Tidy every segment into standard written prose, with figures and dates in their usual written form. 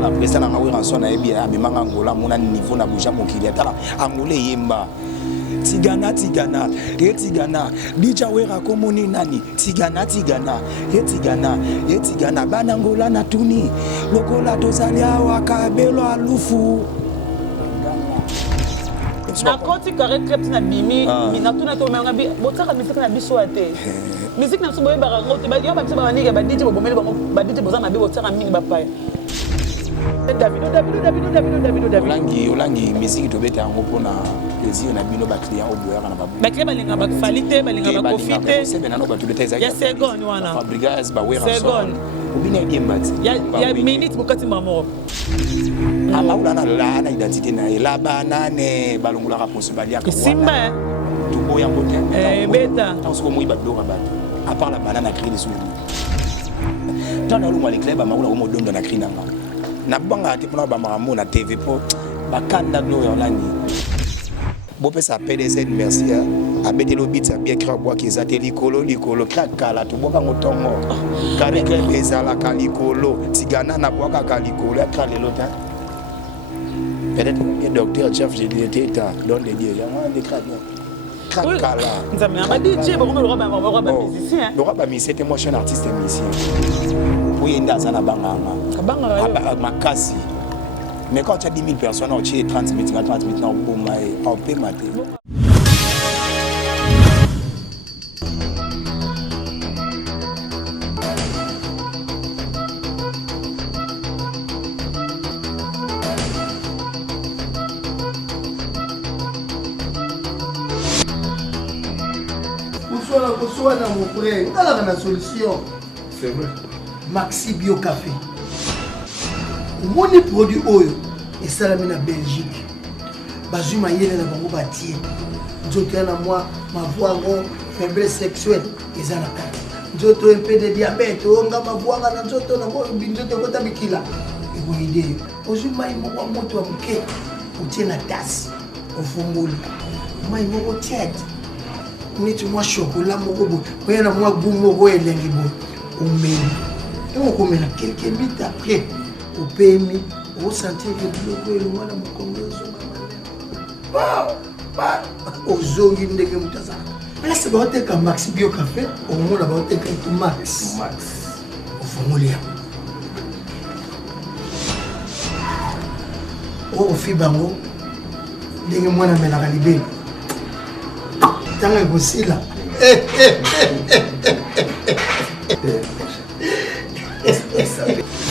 La président na ranson na ebi a memanga ngola mona niveau na bouja mokili atala angolé yemba tigana bija wera komoni nani tigana bana ngola na tuni lokola tozalia wakabelo alufu na koti kare crêpe na bimi na tuna to menga bi botaka musique na biso ate musique na so boye ba ngote ba yo ba biso ba nige ba DJ bomeli ba DJ boza na bi botaka mingi ba pa Davido Olangi musique to beta ngo pona plaisir na bino ba client o boya na ba client balinga ba falite balinga ba profiter c'est maintenant ba to beta ya second wana fabrigas ba wera second obina diembati ya minute bokati mamo amaula na identité na ela banane balongola ka poso balia ka simba to boya ngote beta tant ko moyi ba do ba à part la banane à créer les sous tant na lo les clubs amaula o modondo na créer nanga na banga te pona ba maramo na TV po bakanda no yolani bopesa PDZ merci a betelo bitsa bien kra bois ki zateli kolo krakala to boka motongo kare ke bezala kalikolo tigana na boka kalikolo akra lelo ta peut-être que docteur chef j'ai dit état don de Dieu ya moi de krakala nzambe ba DJ ba komelo ba musicien ba musicien c'était moi je suis un artiste musicien oui ndaza na banganga makasi mais quand tu as 10 000 personnes tu es 30 minutes on peut mater Soit dans mon frère, on a la solution. C'est vrai. Maxi Bio Café. Mon produit oyo et ça la na Belgique. Bazuma yele na bango batie. Nzoto na moi ma voix faiblesse sexuelle ezala kati. Nzoto un peu de diabète, onga ma voix na nzoto na mo binzoto kota bikila. Et vous idée. Ozuma imo kwa moto amuke. Utie na tasse. Ofungoli. Moi imo tiède. Neti moi chocolat moko bo. Oyana moi goût moko elengi bo. Omeli. Et on commence quelques minutes après au PMI, on sentit que le loin dans mon Congo, au zongi de Gamutaza. Là, c'est pas que Maxi Bio Café, au moins là-bas, on tout Max. Au Fongolia. Au Fibango, des mois à la Libé. Tant que vous là.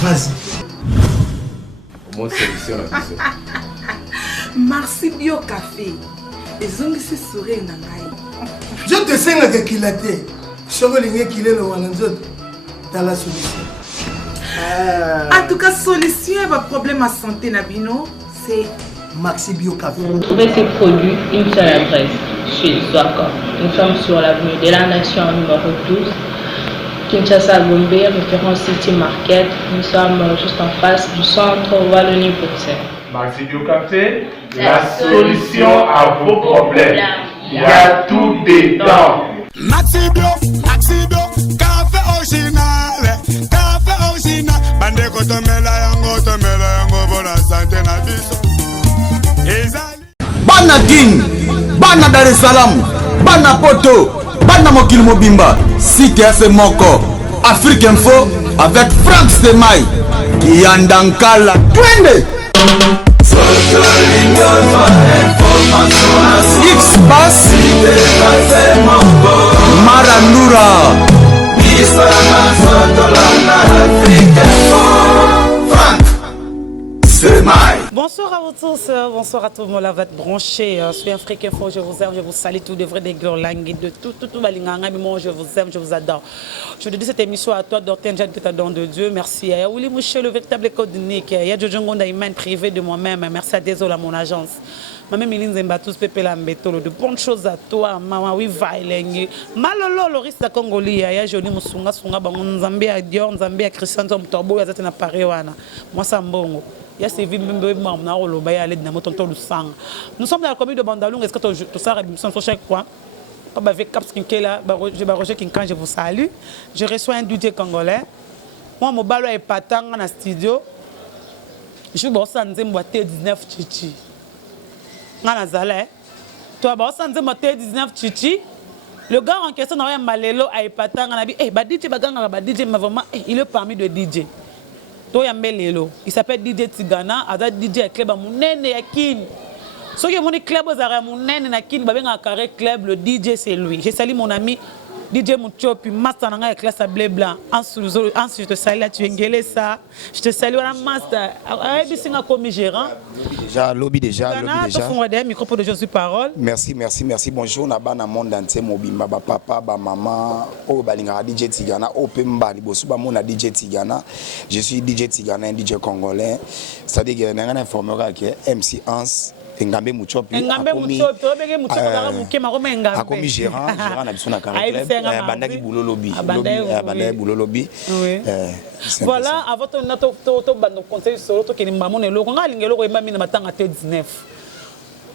Vas-y. Comment solution la question? Maxi Bio Café. Les ongles se seraient nangai. Je te sais qu'il a été. Je vais qu'il est le Walanzot dans la solution. En tout cas, solution à votre problème à santé Nabino, c'est Maxi Bio Café. Vous trouvez ces produits, une seule adresse, chez Swakop. Nous sommes sur l'avenue de la Nation numéro 12. Kinshasa Gombe, référence City Market. Nous sommes juste en face du centre Wallonie-Bruxelles. Maxi Bio Café, la solution à vos problèmes. Il y a tout dedans. Maxi Bio, café original, bande kotomela yango pour la santé na biso. Bana King, Bana Dar es Salaam, Bana Poto, Bana Mokil Mobimba, Site FM Moko, Afrique Info avec Frank Stemai, Yandankala, Twende. X-Bass, Marandura, Frank Stemai. Bonsoir à vous tous, bonsoir à tout le monde, va être branché sur Afrique Info, je vous aime, je vous salue tous de vrais des girls langues, de tout balinganga, mais moi je vous aime, je vous adore. Je dédie cette émission à toi, Dorten Jade, que don de Dieu, merci à Willy Mouché, le véritable coordinateur, il y a Jojo Ngonda, Iman privé de moi-même, merci à Désolé à mon agence. Maman Miline Zembatus, Pepe Lambetolo, de bonnes choses à toi, maman, oui, Vailengi. Malolo, Loris de Congoli, il y a Jolie Moussunga, Sunga, Bangon, Zambie à Dior, Zambie à Christian Tom Torbo, il y a Zatina Parewana. Moi, ça m'bongo. Il y a ces vies, nous sommes dans la commune de Bandalung. Est-ce que tout ça, chaque fois, avec Cap Skinkela, Roger Kinkan, je vous salue. Je reçois un DJ congolais. Moi, mon ballon est patant dans le studio. Je suis bon sans dire moi T19 chichi. Ngana zala. Toi bon sans dire moi T19 chichi. Le gars en question n'a rien malelo a épata ngana bi ba DJ baganga ba DJ mais vraiment il est parmi de DJ. Toi ya melelo. Il s'appelle DJ Tigana, ada DJ club à munene ya kin. So que mon club aux arrêts munene na kin ba benga carré club le DJ c'est lui. J'ai salué mon ami DJ Muchopi, Master Nanga avec classe à blé blanc. Ensuite, je te salue là, tu es ça. Je te salue à la Master. Aïe, comme gérant. Lobby déjà. Micro pour de Jésus parole. Merci. Bonjour, Naba na monde entier, Mobimba, papa, maman, Balinga, DJ Tigana, Opemba, Libosuba, Mona DJ Tigana. Je suis DJ Tigana, un DJ congolais. C'est-à-dire que nous avons informé que MC Hans. Ngambe Muchopi akomi gérant na biso na carré club bandaki bulolobi bulolobi voilà avant to bando conseil solo to kenimba mon eloko ngalingelo ko emami na matanga T19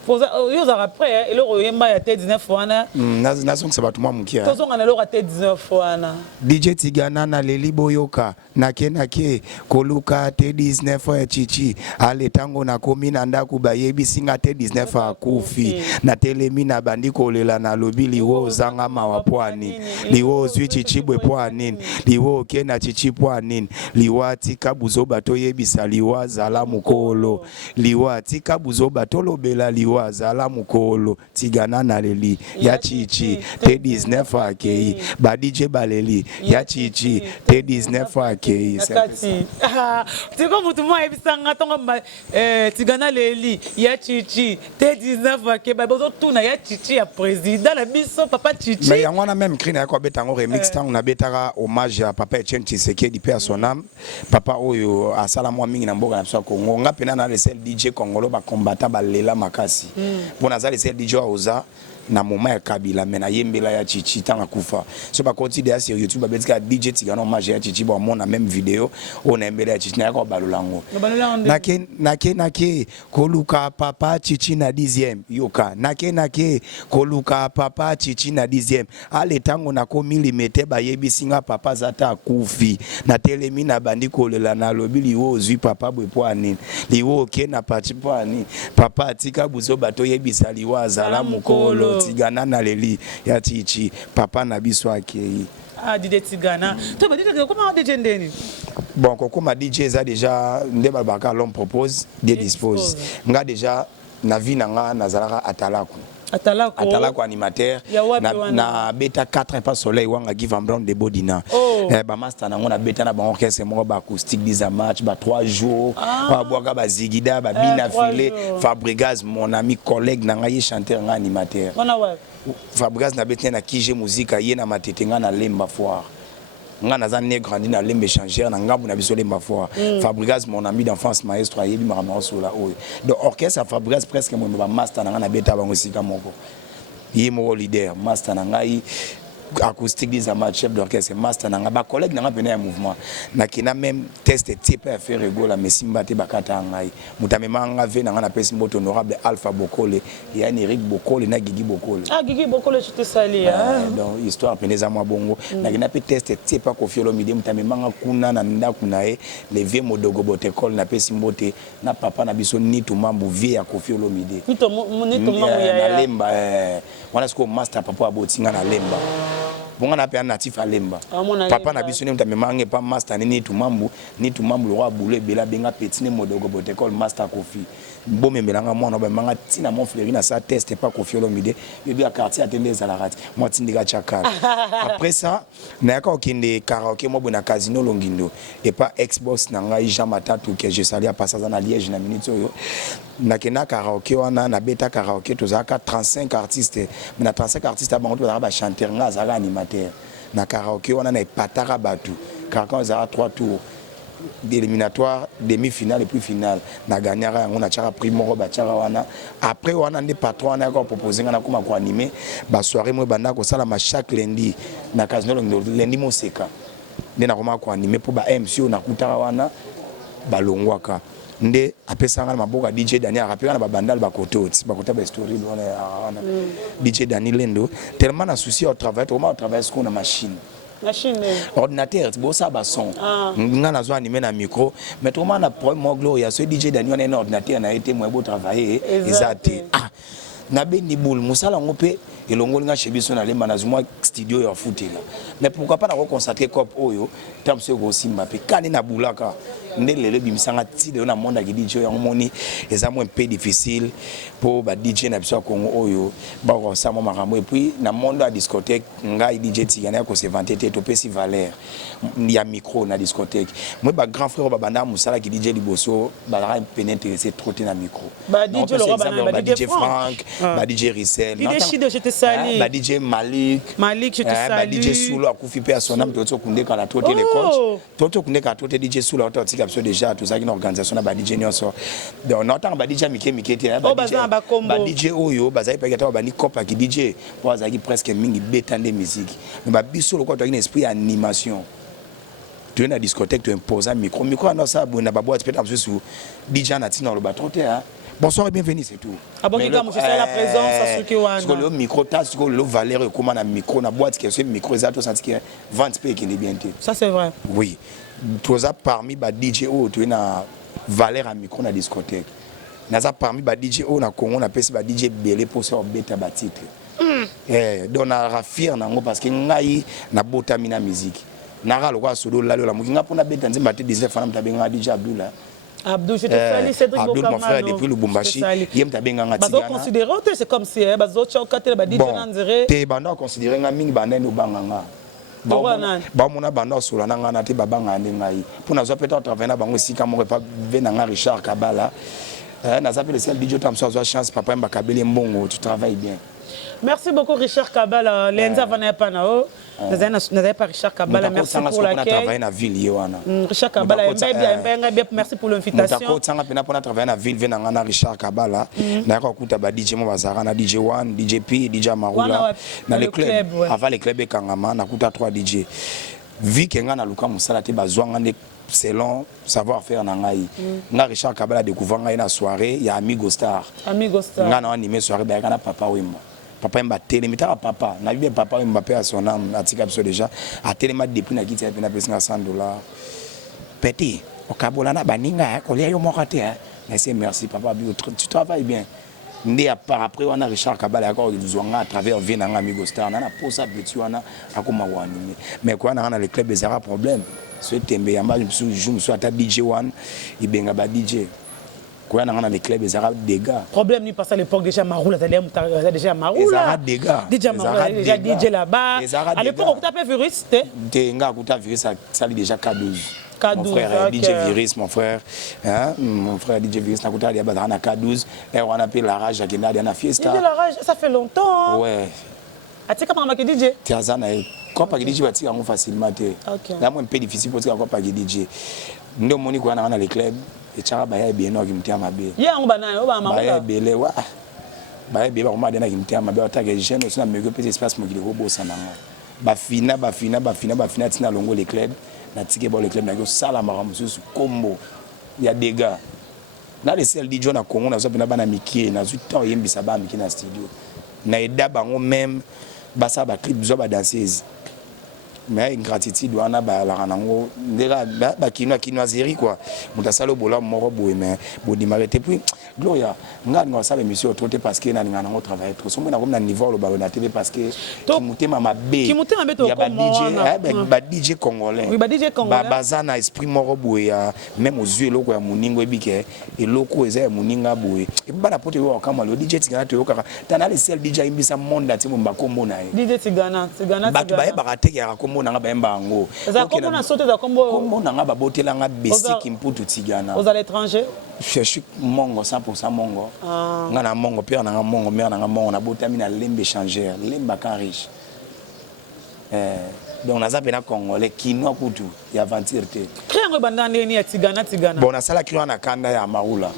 yo za après eloko yemba ya T19 wana nazong se batuma mukia to zonga na eloko T19 wana DJ Tigana na leli boyoka nake koluka T19 ya chichi ale tango na komi na ndaku bayebi singa T19 akufi na telemi na bandiko lela na lobili wo zanga mawa pwani liwo zwi chichi bwe pwani liwo ke na chichi pwani liwa tika buzo bato yebisa liwa zala mukolo liwa tika buzo bato lobela liwa zala mukolo Tigana na leli ya chichi T19 akei ba DJ baleli ya chichi T19 akei tu comme tout le monde ebisanga tonga Tigana leli ya chichi T19 akei ba bozo tuna ya chichi ya président la biso papa chichi mais yango na même crina ko betango remix tango na betaka hommage à papa Etienne Tshisekedi paix à son âme papa oyo asala mwa mingi na mboka na biso Congo nga pena na le seul DJ congolais ba combattant ba lela makasi pour na za le seul DJ oza na moment ya Kabila mena yembela ya chichi tanga kufa so ba continue sur YouTube ba betika DJ Tigana hommage ya chichi ba mona même vidéo on embela ya chichi na ko balolango nake koluka papa chichi na 10e yoka nake koluka papa chichi na 10e ale tango na ko milimeter ba yebisinga papa zata kufi na telemi na bandi kolela na lobili wo zwi papa bwe poani liwo ke na pati poani papa tika buzo bato yebisa liwa zala mukolo Tigana na leli ya chichi papa na biso akei DJ Tigana to ba DJ comment DJ ndeni bon comme DJ za déjà ndeba baka l'homme propose des dispose nga déjà na vie nanga nazalaka atalako animateur na beta 4 pas soleil wanga give en brown de bodina ba master nango na beta na ba orchestre mo ba acoustique des match ba 3 jours ba boaka ba zigida ba bina filé Fabregas mon ami collègue nanga ye chanteur nga animateur Fabregas na beta na kije musique ye na matete nga na lemba foire nga naza né grandi na lembe échangère na ngabu na biso lemba foire Fabregas mon ami d'enfance maestro yebi marama sola oyo donc orchestre Fabregas presque mo ba master na nga na beta bango sika moko ye mo leader master na ngai acoustique des amateurs chef d'orchestre master nanga ba collègue nanga pena ya mouvement na kina même test type à faire rigola mais simba te bakata ngai mutamema nga ve nanga na pesi mboto honorable Alpha Bokole ya Eric Bokole na Gigi Bokole Gigi Bokole je te salue donc histoire peneza mwa bongo na kina pe test type à kofiolo midi mutamema nga kuna na ndaku na e le vie modogo botekole na pesi mbote na papa na biso ni tumambu vie ya kofiolo midi ni tumambu ya na lemba wana siko master papa abotinga na lemba bonga na pe natif alemba papa na biso ne mutamemange pa master ni tumambu le roi boule bela benga petine modogo botekol master kofi bombe melanga mwana ba manga tina mon frère na sa test pas kofi olomide yebi a quartier atende za la rate moi tindika chakala après ça na yaka okende karaoke mo bona casino longindo et pas Xbox na ngai Jean Matatu que je salue à passer na Liège na minute oyo na kena karaoke wana na beta karaoke tozaka 35 artistes mais na 35 artistes ba ngото ba chanteur nga za animateur na karaoke wana na pataka batu karaoke za 3 tours d'éliminatoire demi-finale et puis finale na gagnera yango na tchaka prix moko ba tchaka wana après wana ndé patron na ko proposer ngana ko ma ko animer ba soirée mo banda ko sala ma chaque lundi na casino lundi mo seka ndé na ko ma ko animer pour ba MC na kutara wana balongwaka ndé apesanga na maboka DJ Daniel rapela na ba bandal ba kototi ba kota ba story wana DJ Daniel Lendo tellement na souci au travail comment on travaille sur na machine Machine. Ordinateur, c'est beau ça, son. On a besoin d'animer un micro. Mais tout le monde a problème, Gloria. Ce DJ Daniel un ordinateur, a été moins beau travailler. Exact. Ah, Nabe Niboul, Moussa Langopé, et l'ongolinga chez Bisson, allait management studio et en foot. Mais pourquoi pas nous consacrer comme Oyo, tant que aussi Mbappé, Kanina Boulaka. Les bimisanga ti de na monde qui DJ en moni et ça moins peu difficile pour ba DJ na biso Congo oyo ba ko ça mo makambo et puis na monde à discothèque ngai DJ Tigana ko se vanter to pesi valeur il y a micro na discothèque moi ba grand frère ba banda musala qui DJ liboso ba ra pénétrer c'est trotter na micro ba DJ le roi ba DJ Frank ba DJ Rissel DJ Chido je te salue ba DJ Malik je te salue ba DJ Soulo akufi pe sonam to kunde quand la trotter les coachs to kunde quand trotter DJ Soulo to tika déjà tout ça une organisation na ba DJ nyonso donc notant ba DJ Mike ba DJ oyo ba zai pekata ba ni kopa ki DJ pour azaki presque mingi betande musique mais ba biso le quoi to une esprit animation tu es na discothèque tu imposes un micro na ça na ba boîte peut-être sur DJ na tina le batroté hein bonsoir et bienvenue c'est tout aboka mo c'est la présence à ce qui wana parce que le micro tas que le valeur comment na micro na boîte que ce micro exacto senti que vente pe qui est bien ça c'est vrai oui tout ça parmi ba DJ o tu na valeur à micro na discothèque naza parmi ba DJ o na Congo na pesi ba DJ belé pour ça beta ba titre donc na rafir nango parce que ngai na botami na musique na ra lokwa solo la la mukinga pona beta nzemba te 19 fana mtabenga DJ Abdullah Abdou, je te salue, Cédric Abdou, mon frère, depuis le Bumbashi, il aime tabenga ngati. Bazo considérer, c'est comme si, bazo chokate ba DJ nanzere. Te banda considérer nga mingi banda no banganga. Ba mona banda solo nanga na te babanga ngai. Pour na zo peut-être travailler na bango sika mo pas venanga Richard Kabala. Na zappé le ciel DJ Tamso zo chance papa mba kabele mbongo, tu travailles bien. Merci beaucoup Richard Kabala, Lenza Vanaya Panao. N'avez pas Richard Kabala, merci pour l'accueil. Richard Kabala, merci pour l'invitation. Pour travailler dans la ville, venant Richard Kabala, DJ Mobazara, DJ One, DJ P, DJ Marula, dans les clubs, avant les clubs et Kangama, on a 3 DJ. Vu que on a Luka Moussala, selon savoir-faire nangai. Na Richard Kabala découvert une soirée, il y a Amigo Star. Amigo Star. On a animé soirée, il y a Papa Wimba. Papa m'a télémité à papa. N'a vu papa m'a payé à son âme, à tika déjà. À télémat depuis n'a quitté à peine $100. Petit, au Kabola na baninga, qu'on y a eu mon raté. Merci, merci papa, tu travailles bien. Né après on a Richard Kabala encore à travers Vienanga Amigo Star. On a posé petit on a akoma animé. Mais quoi on a le club des arabes problème. Ce tembe yamba je suis à DJ One, il benga ba DJ. Quoi on a les clubs des arabes dégâts. Problème ni parce à l'époque déjà Maroula déjà Maroula. Les arabes dégâts. Déjà Maroula déjà DJ là-bas. À l'époque on tapait virus t'es nga kuta virus ça déjà K12. Mon frère DJ Virus, mon frère, hein, mon frère DJ Virus, n'a coûté à K12, et on appelle la rage à Genda, à Fiesta. DJ la rage, ça fait longtemps. Ouais. Tu sais comment tu DJ? Tu as un quand pas DJ va tirer facilement. Là, moi, un peu difficile pour dire encore pas DJ. Nous, on est dans les clubs, et tu as bien qui me tient ma belle. Il y a un banane, on va m'en belle, ouais. Bah, bien, on m'a donné qui me tient ma belle, attaque les jeunes, aussi, mais que petit espace, moi, qui est robot, ça n'a pas. Bafina, tina longo les clubs. Na tike ba le club na go sala maramu su combo il y a des gars na les sel DJ na Congo na zo pena bana mikie na zu temps yembisa ba mikie na studio na eda bango même basa ba clip zo ba danseuse mais ingratitude wana ba la ranango ndera ba kinwa zeri quoi mutasalo bola moro boye mais bo dimarete puis Gloria ngani ça émission trop parce que na ngana ngo travailler trop so na comme na niveau le ballon na TV parce que kimutema mabe to ba DJ congolais oui ba DJ congolais ba bazana esprit moro boye même aux yeux loko ya muningo ebike et loko eza ya muninga boye et ba na pote yo kama le DJ Tigana to yoka tana le seul DJ imbisa monde ati mo bakombo na ye DJ Tigana ba ba rateke ya kombo na ba mbango za kombo na sote za kombo na nga babotela nga besiki mputu Tigana aux à l'étranger je suis mongo 100% mongo nga na mongo père na nga mongo mère na nga mongo na botami na lembe échangeur lemba kan riche donc naza pena congolais kinois kutu ya aventure te créango bandane ni ya Tigana bon na sala kriwa na kanda ya Marula.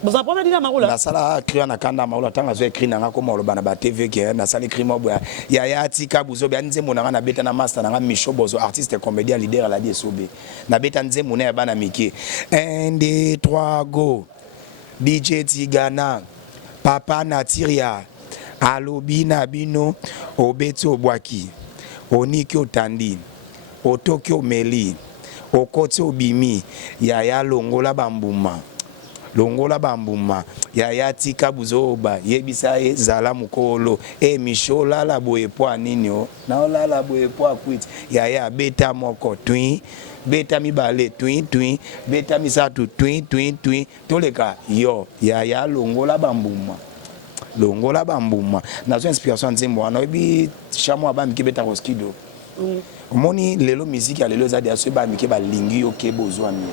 Vous en prenez déjà Maroula? Na sala écrit na kanda Maroula tanga zo écrit na ko molo bana ba TV ke na sala écrit mo boya ya tika buzo bya nzembo na na beta na master na Micho Bozo artiste comédien leader à la DSOB na beta nzembo na bana miki 1 2 3 go DJ Tigana Papa Natiria Alobi na bino Obeto Bwaki Oniki Otandi otoki omeli okoti obimi yaya longola bambuma yaya tika buzoba yebisa ezala mukolo misholala boye po anini o na olala boye po akwiti yaya beta moko twin beta mibale twin beta misatu twin toleka yo yaya longola bambuma nazo inspiration nzembo wana oyebi chamo abamiki beta koskido omoni lelo musique ya lelo ezadi aso ebamiki balingi okeba ozwami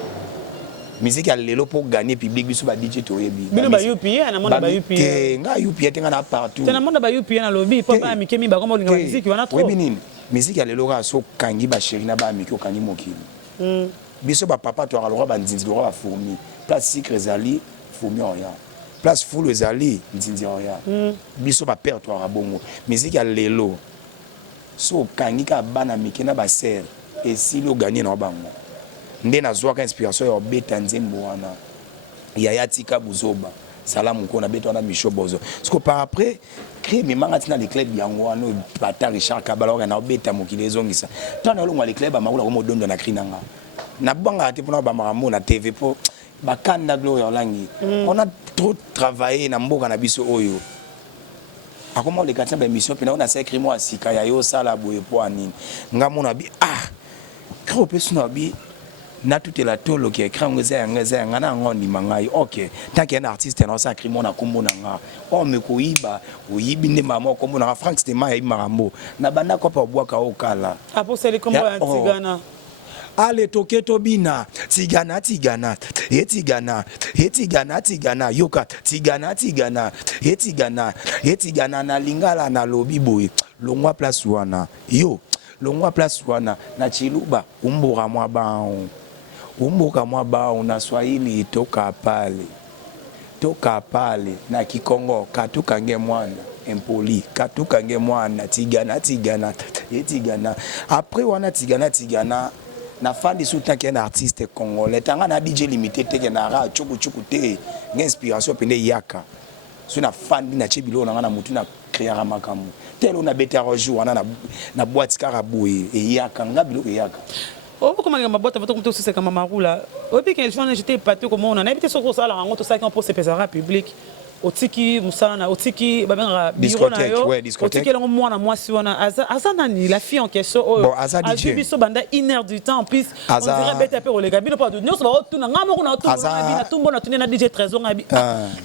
musique ya lelo pour gagner public biso ba DJ toyebi bino ba UPA na mona ba UPA nga UPA tenga na partout tena mona ba UPA na lobby po ba mikemi ba komo linga musique wana trop webi nini musique ya lelo ka so kangi ba chéri na ba miki okangi mokili biso ba papa to akaloka ba nzinzi lokwa ba fourmi place secret ezali fourmi oya place full ezali nzinzi oya biso ba père to akabongo musique ya lelo so kangi ka bana miki na ba sœur esili o gagner na bango nde nazwaka inspiration ya beta nzembo wana yaya tika buzoba salamu ko na beta wana Micho Bozo parce par après créer mimanga tina les clubs yango wana bata Richard Kabala na beta mokili ezongisa tana longa les clubs amakula ko modondo na krinanga na banga te pona ba maramo na TV po bakanda gloria olangi on a trop travaillé na mboka na biso oyo akoma le katia ba émission pena on a écrit moi sika ya yo sala boye po anini ngamona bi créer pe suna bi na tout la tolo qui écrit ngeza ngana ngondi mangai OK tant qu'un artiste na sacré mona kombo na nga me koiba oyibi ne mama kombo na Frank Stema ya marambo na banda ko pa bwaka okala apo seli kombo ya tigana ale toketo bina tigana yoka tigana na lingala na lobi boy longwa place wana yo longwa place wana na chiluba umboka mwa bao na Swahili toka pale na Kikongo katukange mwana impoli katukange mwana tigana après wana tigana na fandi souta qui est un artiste congolais tanga na DJ limité te na ra chuku te inspiration pende yaka so na fandi na chebilo na mutu na créer makambo telo na beta rejour wana na boîte karaboui et yaka ngabilo yaka comment les mabottes votre compte aussi c'est comme Marula au pic ils font j'étais épaté comment on a habité sur ça là on tout ça qu'on pose pesara public otiki musala na otiki babenga biro na yo otiki longo mwana mwasi wana azana ni la fille en question bon azadi biso banda 1 heure du temps en plus on dirait bête peu les gabino pas nous ça va tout na ngamo na tout na tumbo na tuni na DJ Trésor ngabi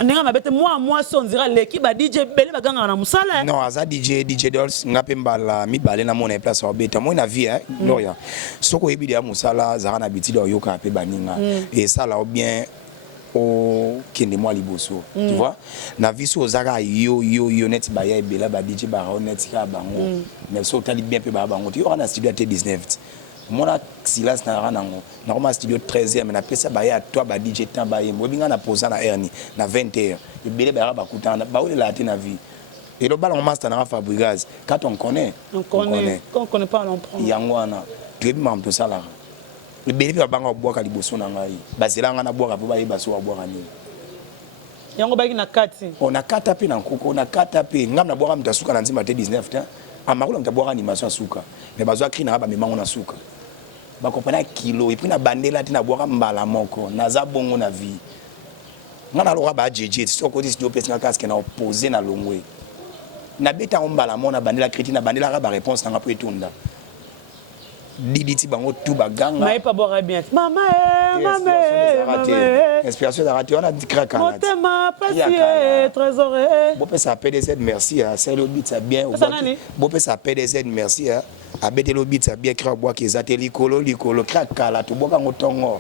ndinga mabete moi on dirait l'équipe ba DJ bele baganga na musala non azadi DJ Dolls ngape mbala mi balé na mona place au beta moi na vie Gloria soko yebi ya musala zara na bitilo yoka pe baninga et ça là bien au kende moi liboso tu vois na viso ozaka yo net ba ya ebela ba DJ ba net ka bango mais so tali bien pe ba bango tu na studio T19 mona silence na ranango na koma studio 13e mais na pesa ba ya toi ba DJ temps ba yembo binga na posa na erni na 20h ebele ba kutana ba ole la te na vie et le ballon master na Fabregas quand on connaît quand on connaît pas on prend yangwana tu es même to sala le bénéfice banga boaka liboso na ngai bazelanga na boaka po ba yeba so boaka ni yango baki na kati on a kata pe na nkoko on a kata pe ngam na boaka mtasuka na nzima te 19 ta amakula mtaboaka animation suka mais bazwa kri na ba memango na suka ba kopana kilo et puis na bandela te na boaka mbala moko naza bongo na vie ngana loka ba jeje soko dis do pesa casque na opposé na longwe na beta mbala mona bandela kriti na bandela ba réponse na po etunda diditi bango tout baganga mais pas boire bien maman inspiration d'arrêter on a dit crack mon thème passé trésorier bon ça PDZ merci c'est le beat ça bien bon ça PDZ merci a bete le beat ça bien crack bois qui ezate likolo crack kala to boka ngotongo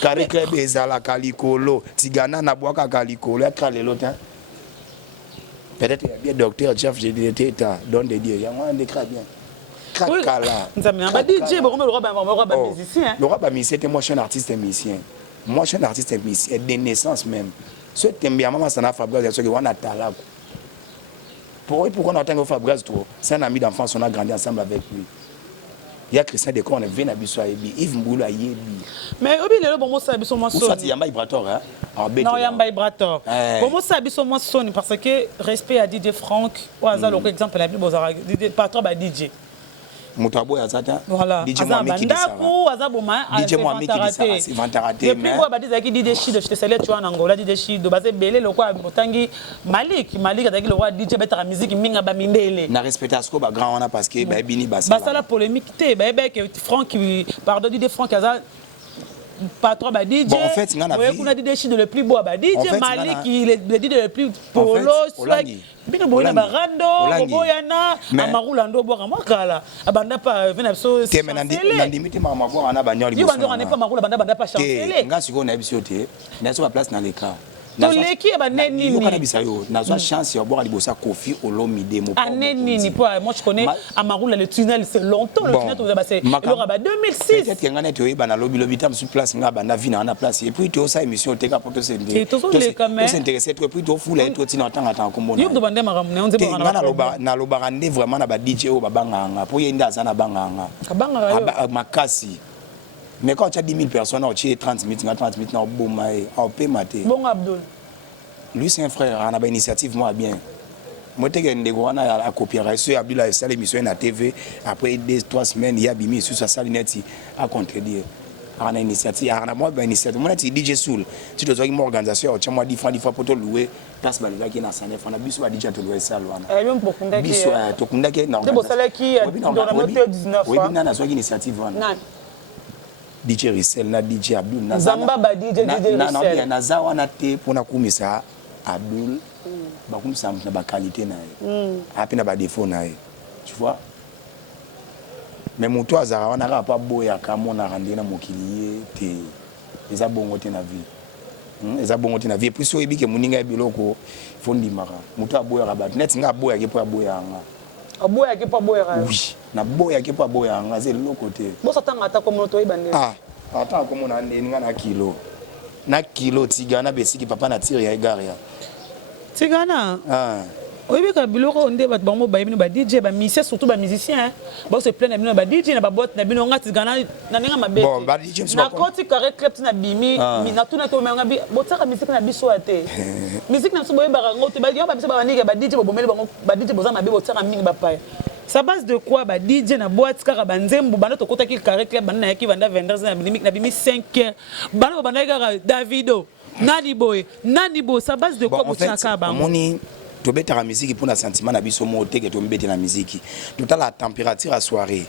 kare club ezala kalikolo tigana na boka kalikolo ya crack lelo ta peut-être bien docteur Jeff j'ai dit état donne des dieux yango on crack bien Kala. Ba DJ ba le roi musicien. Le roi musicien moi je suis un artiste et musicien. Moi je suis un artiste et musicien de naissance même. Ce thème bien maman ça na Fabregas ce que on a talent. Pourquoi on attend Fabregas trop? C'est un ami d'enfance on a grandi ensemble avec lui. Il y a Christian Deco on est venu à biso yebi Yves Mboula yebi. Mais obi le bon mo sa biso mo so. Soit Yamba Ibrator hein. Non Yamba Ibrator. Bon mo sa biso mo son parce que respect à DJ Franck ou azalo exemple la Bible bozara DJ patron ba DJ. Moutabo Azata. Voilà. DJ Mohamed qui dit ça. DJ Mohamed qui dit ça. C'est Vantaraté. Depuis quoi Badiza qui dit des chides, je te salue tu en Angola, dit des chides, de base belé le quoi Motangi Malik a dit le roi DJ Betra musique minga ba mindele. Na respecter ce que ba grand on parce que ba bini basa. Basa la polémique té, ba que Franck qui pardon dit Franck Azat patron ba DJ. Bon en fait ngana vie. On a dit des chides le plus beau ba DJ Malik qui le dit le plus polo swag. Bino boyana barando, boyana amarulando boka mokala. Abanda pa vena so. Te menandi limite mama boka na banyoli. Yo bando on n'est pas marula banda pas chanceler. Nga siko na biso te. Na so place na l'écart. To leki ba neni ni. Yo kana bisa yo. Na so chance ya boka libosa Kofi Olomide mo. Aneni ni moi je connais amarula le tunnel c'est longtemps le tunnel to c'est le ba 2006. Peut-être que ngana te ba na lobby tam sur place nga banda vina na place et puis to ça émission te ka poto c'est ndé. To s'intéresser trop puis to fou la to tina temps komona. Yo demander makamune on dit bon na loba rande vraiment na ba DJ o ba banganga po yenda za na banganga. Kabanga makasi. Mais quand tu as 10 000 personnes, tu as 30 minutes, on peut mater. Bon Abdul. Lui, c'est un frère, on a une initiative, moi, bien. Moi, je suis à copier. Abdul a fait l'émission à la TV. Après 2-3 semaines, il y a Bimi sur sa salle net à contredire. On a une initiative. On a une initiative. Moi, je DJ Soul. Tu dois avoir une organisation. Tu as 10 fois pour te louer. Place Baliga qui est dans sa nef. On a besoin de DJ te louer ça. Même pour Kunda qui est. Tu Kunda qui est dans la 19. Oui, il y a une initiative. DJ Rissel na DJ Abdul na Zamba ba DJ Rissel na za wana te pona kumisa Abdul ba kumisa na ba qualité na ye api na ba défaut na ye tu vois mais moto azara wana ka pa boya ka mona rande na mokilier te eza bongo te na vie eza bongo te na vie puis so ebike muninga biloko fondi mara moto aboya ba net nga boya ke po aboya nga aboya ke po aboya oui na boya ke po aboya nga c'est le côté bo satanga ata comme to ibande ata comme na nga na kilo tigana besiki papa na tire ya egare ya tigana oyebi ka biloko onde bat bango ba yebino ba DJ ba musicien surtout ba musicien ba se plaindre bino ba DJ na ba boîte na bino ngati tigana na nenga mabe bon ba DJ na koti carré club na bimi na tuna to menga bi botaka musique na biso ate musique na so boyeba ngote ba yo ba biso ba nike ba DJ bo bomeli bango ba DJ boza mabe botaka mingi ba pa ça base de quoi ba DJ na boîte kaka banzembu bana to kota ki carré club bana yaki vanda vendeurs na bimi 5 heures bana bana kaka Davido nani boy ça base de quoi botaka ba moni to beta la musique pour na sentiment na biso mo te ke to mbete na musique total la température à soirée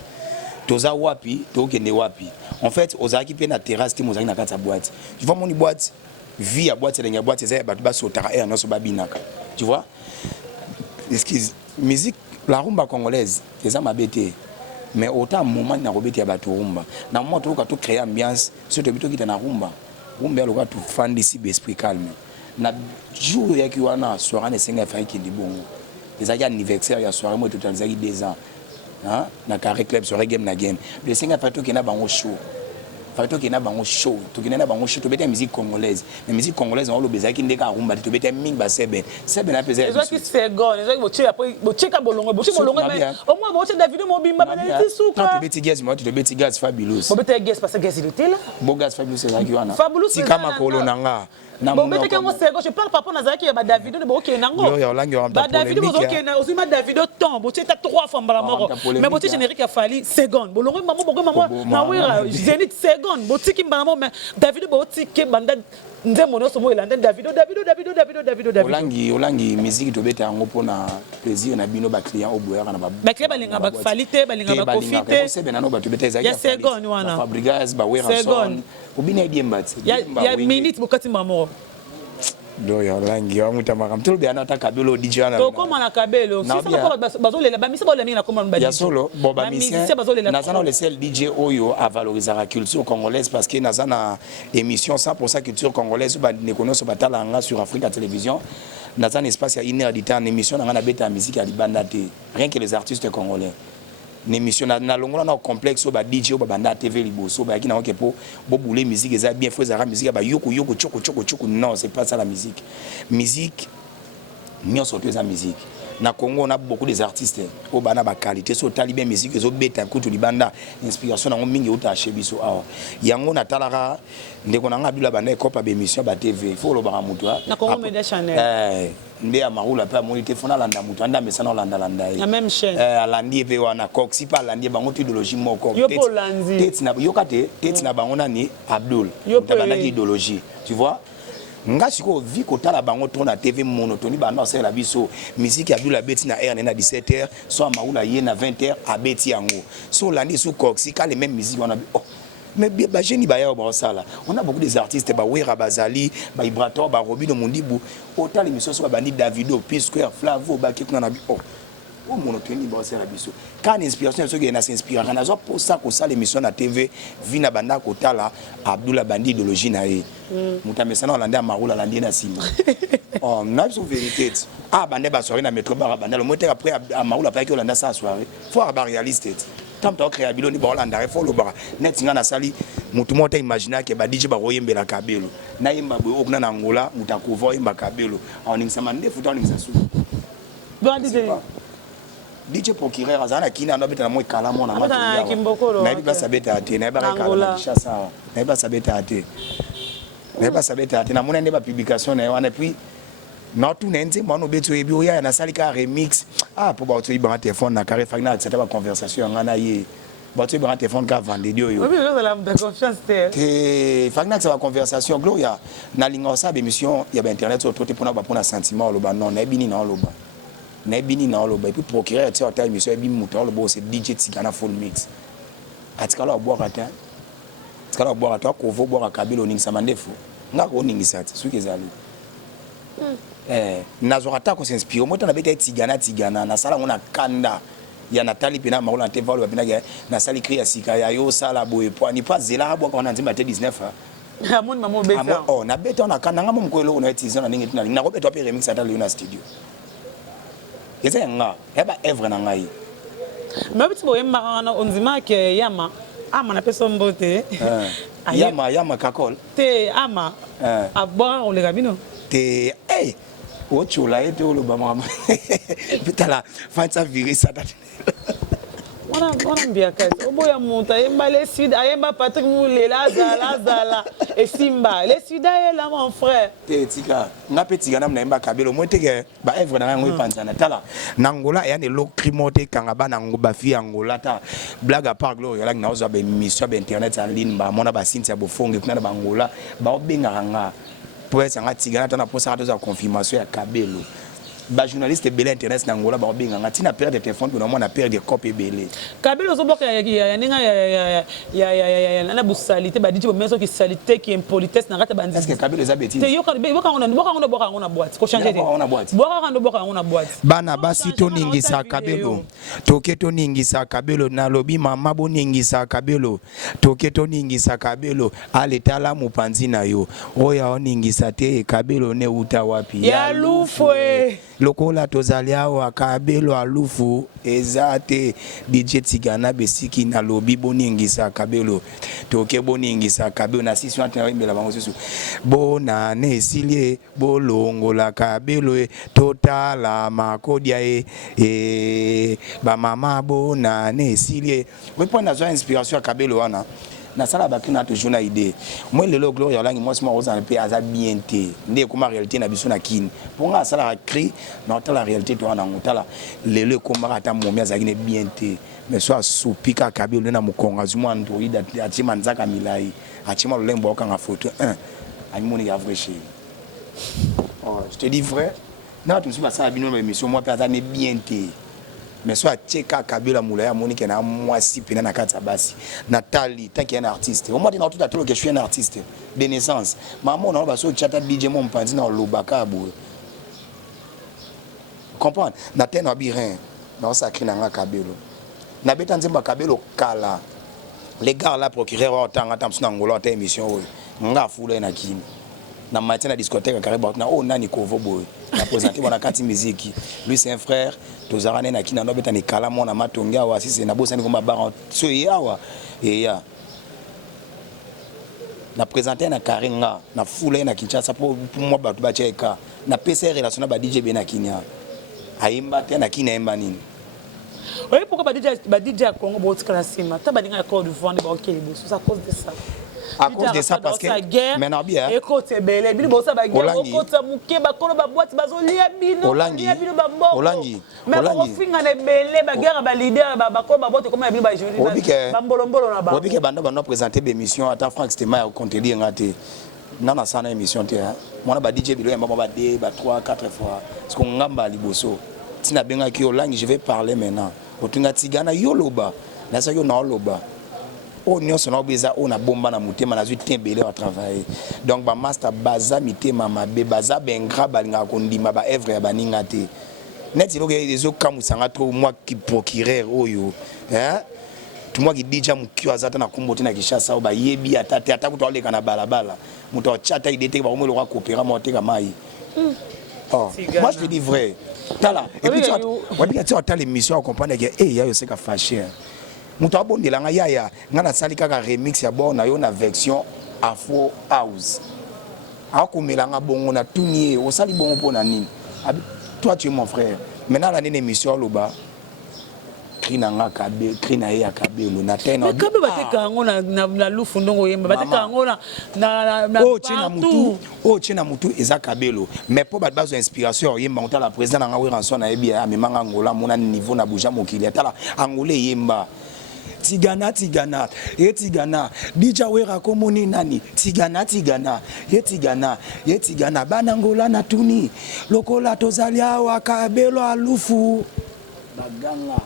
toza wapi to kende wapi en fait ozaki pe na terrasse te mozaki na kata boîte tu vois moni boîte vie à boîte lenga boîte ça ba ba sotara et no so babinaka tu vois excuse musique la rumba congolaise eza mabete mais autant moment na robeti ya bato rumba na moment to ka to créer ambiance so to bito kita na rumba lo ka to fandi si esprit calme na jour ya ki wana soirée ne senga fa ki libongo eza ya anniversaire ya soirée mo total zaki 2 ans hein na carré club soirée game na game le senga fa to ki na bango show fato ki na bango show to ki na bango show to beta musique congolaise mais musique congolaise on lo bezaki ndeka rumba to beta ming ba sebe na pesa ezo ki segon ezo ki boche après boche ka bolongo mais au moins boche Davido mobimba ba na suka to beti gas moi to beti gas fabulous bo beta gas parce que gas il était là bo gas fabulous ezaki wana fabulous si kama kolo nanga na bo beta ka mo segon je parle papa na zaki ba Davido bo ke nango ba Davido bo ke na aussi ma Davido temps boche ta 3 fois mbala moko mais boche générique a fallu segon bolongo maman na wira Zenith segon botiki mbana mais Davido botiki banda nzembo no somo elanda Davido olangi musique to beta ngo pona plaisir na bino ba client o boyaka na ba client balinga ba qualité balinga ba profiter c'est bena no ba to beta ezaki ya segon wana Fabrigas ba wera son obina diembati ya minute bokati mamo do ya langi wa mutamaka mtolo bya nata kabelo DJ wana to koma na kabelo si ça bazolela ba misa bolela na koma ba ya solo bo ba musicien nazana le seul DJ oyo a valoriser la culture congolaise parce que nazana émission 100% culture congolaise ba nekonoso batala nga sur Africa Télévision nazana espace ya 1 heure de temps émission na beta musique ya libanda te rien que les artistes congolais l'émission na longola na complexe ba DJ ba banda TV liboso ba ki na oke po bo boule musique eza bien faut za musique ba yoko choko non c'est pas ça la musique nyo sorte za musique Na Congo, on a beaucoup des artistes au bana ba qualité so talibé musique zo beta kutu libanda inspiration na mingi uta chebiso awa yango na talara ndeko na ngabila bana ekopa be émission ba TV faut lo ba mutu na Congo Media Channel mbe ya marula pa monité fona landa mutu anda mesana landa la même chaîne alandi pe wana coxi pa alandi bango idéologie moko tete na yokate tete na bango nani Abdul tabana idéologie tu vois nga siko vi kotala bango to na TV monotoni bana osala la biso musique ya Abdul Abeti na R na 17h so maula ye na 20h abeti yango so landi sou coxi ka les mêmes musiques on a oh mais ba génie ba ya ba osala on a beaucoup des artistes ba Wera Bazali ba Ibrator ba Robino Mondibu autant l'émission so ba bandi Davido P-Square Flavo ba kekuna na bi oh au monotoni ba osala biso quand inspiration so que na s'inspire kana zo pour ça ko ça l'émission na TV vina banda kotala Abdul Bandi idéologie na ye mutamesana olanda marula landi na sima oh na so vérité ah bande ba soirée na métro ba banda le moteur après marula pa ki olanda ça soirée faut avoir réaliste tant to créer biloni ba olanda faut le ba net nga na sali mutu mota imaginer que ba DJ ba royembela kabelo na yimba boyo okuna na ngola mutakuva yimba kabelo oninga mande futa oninga su DJ procureur azana kina ndo beta na mo kala mona na kimbokolo na biba sabeta ate na biba kala chasa na biba sabeta ate na biba sabeta ate na mona ndeba publication na wana puis na tout nende mano beto ebi oya na salika remix ah pour ba to iba téléphone na carré fagna etc ba conversation ngana ye ba to iba téléphone ka vendre dio yo oui mais la confiance te fagna ça ba conversation gloria na linga sa be émission ya ba internet so tote pona ba pona sentiment lo ba non na bini na lo ba na bini na lo ba puis procureur tu as émission ebi muto lo bo c'est DJ Tigana full mix atikala wa boire ata atikala wa boire ata ko vo boire kabilo ningisa mandefu ngako ningisa suki ezali nazo ata ko s'inspire mo tana beta Tigana na sala ngona kanda ya Nathalie pena marola na tevalo ba pena na sali cria sika ya yo sala boye poani pas zela bo ko na nzimba te 19 amon maman beta oh na beta na kanda ngamo mkwelo na utilisation na ningi na ko beta pe remix ata le na studio yesa nga eba evre na ngai mabiti boye marana onzima ke yama ama na peso mbote yama kakol te ama abora on le rabino te hey ochula ete lo ba mama pitala fansa virisa date wana mbia kati oboya monta yemba le sud ayemba Patrick Moulé la et Simba le sud est là mon frère te tika nga petika na mnaimba kabelo moteke ba evre na ngo ipanzana tala nangola ya ne lokrimote kanga bana ngo ba fi angola ta blague à part gloria la na ozo ba émission ba internet en ligne ba mona ba Cynthia Bofonge kuna ba angola ba obenga nga pour être nga tigana tana pour ça de confirmation ya kabelo ba journaliste belé internet na ngola ba obenga nga tina perdre téléphone pour moi na perdre copie belé kabelo zo boka ya ninga ya na busalité ba dit mais so qui salité qui impolitesse na rata ba est-ce que kabelo za bêtise te yoka boka ngona boîte ko changer boka ngona boîte bana basi to ningisa kabelo toketo ningisa kabelo na lobi mama bo ningisa kabelo toketo ningisa kabelo ale tala mupanzi na yo oya oningisa te kabelo ne uta wapi ya lufwe lokola tozali awa kabelo alufu ezate DJ Tigana besiki na lobi boningisa kabelo toke boningisa kabelo na sisi wana mbela bango susu bona ne silie bolongola kabelo totala makodia ba mama bona ne silie we point na inspiration kabelo wana na sala bakina toujours na idée moi le gloria langi moi moi oza pe aza bien te ndé comme réalité na biso na kini pour nga sala cri na la réalité to na ngotala le comme ata momi aza kine bien te mais soit soupika kabelo na mukonga zuma android atima nzaka milai atima lembo okanga photo 1 amoni ya vrai chez oh je te dis vrai na tu me suis pas ça bino émission moi pe aza ne bien te mais soit tcheka kabila mulaya monique na moi si pena na kata basi Nathalie tant qu'il est un artiste au moins dans tout à tout que je suis un artiste de naissance maman on va so chata DJ mon pandi na lobaka bo comprendre na tena birin na sacré na kabelo na beta nzemba kabelo kala les gars là procureur autant attends na ngolo ta émission nga fula na kini na matin na discothèque carré na oh nani kovo boy na présenter bona kati musique lui c'est un frère tozarane na kina no beta ni kala mona matonga wa sisi na bosa ni ko mabara so yawa ya na présenter na carré nga na foule na Kinshasa pour moi ba cheka na PCR relation na ba DJ bena kinya ayemba te na kina yemba nini. Oui, pourquoi DJ à Congo botika la sima? Ta balinga Côte d'Ivoire ne ba OK liboso, c'est à cause de ça. À cause de ça parce que maintenant bien écoute belé bino bosa ba guerre okota muke ba kono ba boîte bazolia bino Olangi ba mboko mais ba finga ne belé ba guerre ba leader ba ko ba boîte comme bino ba joli ba mbolombolo na ba obike banda ba no présenter des émissions ata Frank Stema ya contredire ngate nana sana émission te mwana ba DJ bilo yamba ba 2 ba 3 4 fois parce qu'on ngamba liboso tina benga ki Olangi je vais parler maintenant otunga tigana yoloba na sa yo na loba. Oh nyonso na obeza on a bomba na mutema na zui tembele à travailler donc ba master baza mitema mabe baza bengra balinga kondima ba œuvre ya baninga te net il y a des autres kamusanga trop moi qui procureur oyo hein tout moi qui DJ mukio azata na kumbote na Kishasa ba yebi atate atakuto oleka na balabala muto chata idete ba omelo kwa coopéra moteka mai oh moi je te dis vrai tala et puis tu as l'émission à comprendre que eh ya yo c'est ka fâché muto abondela nga yaya nga na sali kaka remix ya bon na yo na version Afro House akomela nga bongo na tunie o sali bongo pona nini toi tu es mon frère maintenant la nene émission loba krina nga kabe krina ya kabelo na tena kabe bateka ngo na lufu ndongo yemba bateka ngo na o chena mutu eza kabelo mais po bat bazo inspiration yemba ngota la président nga we ranson na yebi amemanga ngola mona niveau na buja mokili atala angole yemba tigana ye tigana dija wera komoni nani tigana ye tigana banangola na tuni lokola tozali awa kabelo alufu baganga